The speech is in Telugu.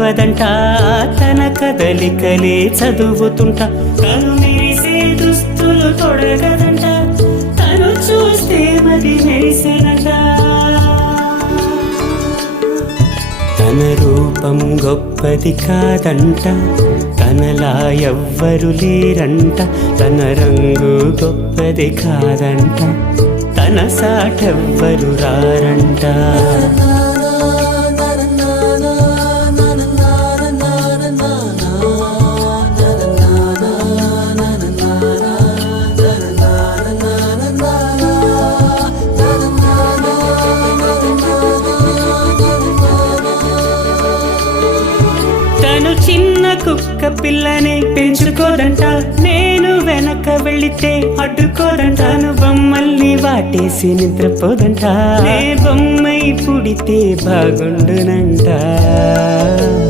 చదవదంట, తన కదలికలే చదువుతుంటా. తను మెరిసే దుస్తులు తొడగదంట, తను చూస్తే మరి మెరిసేనంట. తన రూపం గొప్పది కాదంట, తనలా ఎవ్వరు లేరంట. తన రంగు గొప్పది కాదంట, తన సాటెవ్వరు రారంట. తను చిన్న కుక్క పిల్లనే పెంచుకోదంట, నేను వెనక వెళితే అడ్డుకోదంట. తను బొమ్మల్ని వాటేసి నిద్రపోదంట, నే బొమ్మై పుడితే బాగుండునంట.